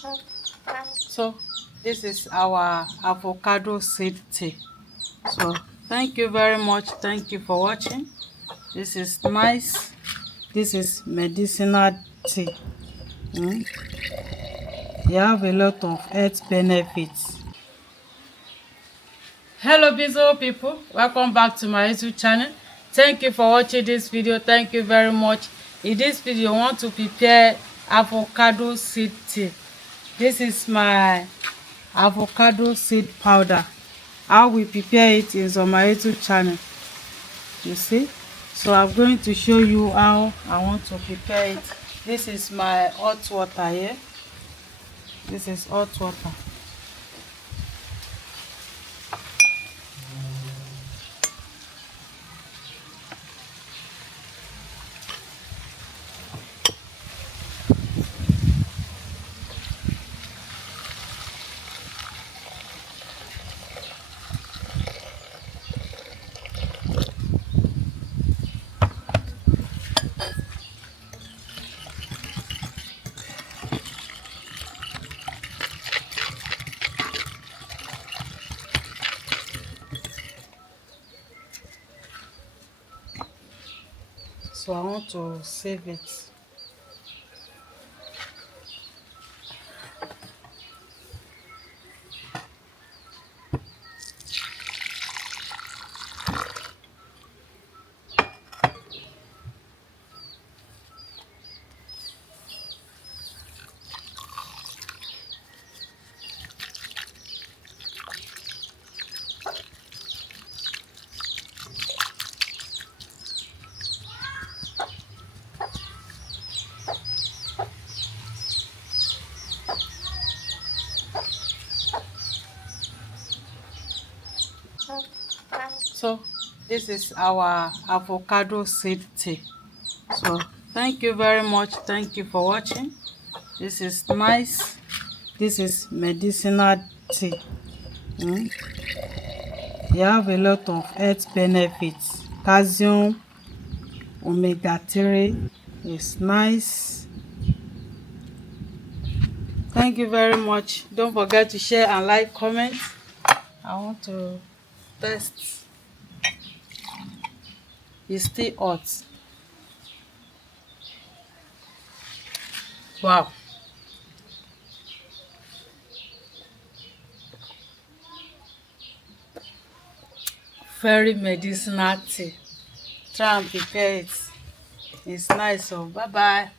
So this is our avocado seed tea. So thank you very much. Thank you for watching. This is nice. This is medicinal tea. You have a lot of health benefits. Hello beautiful people, welcome back to my YouTube channel. Thank you for watching this video. Thank you very much. In this video I want to prepare avocado seed tea. This is my avocado seed powder. How we prepare it is on my YouTube channel, you see. So I'm going to show you how I want to prepare it. This is my hot water here. This is hot water. So I want to save it. So this is our avocado seed tea. So thank you very much. Thank you for watching. This is nice. This is medicinal tea. You have a lot of health benefits. Calcium, omega-3 is nice. Thank you very much. Don't forget to share and like, comment. I want to test. It's still hot. Wow. Very medicinal tea. Try and prepare it. It's nice. So bye bye.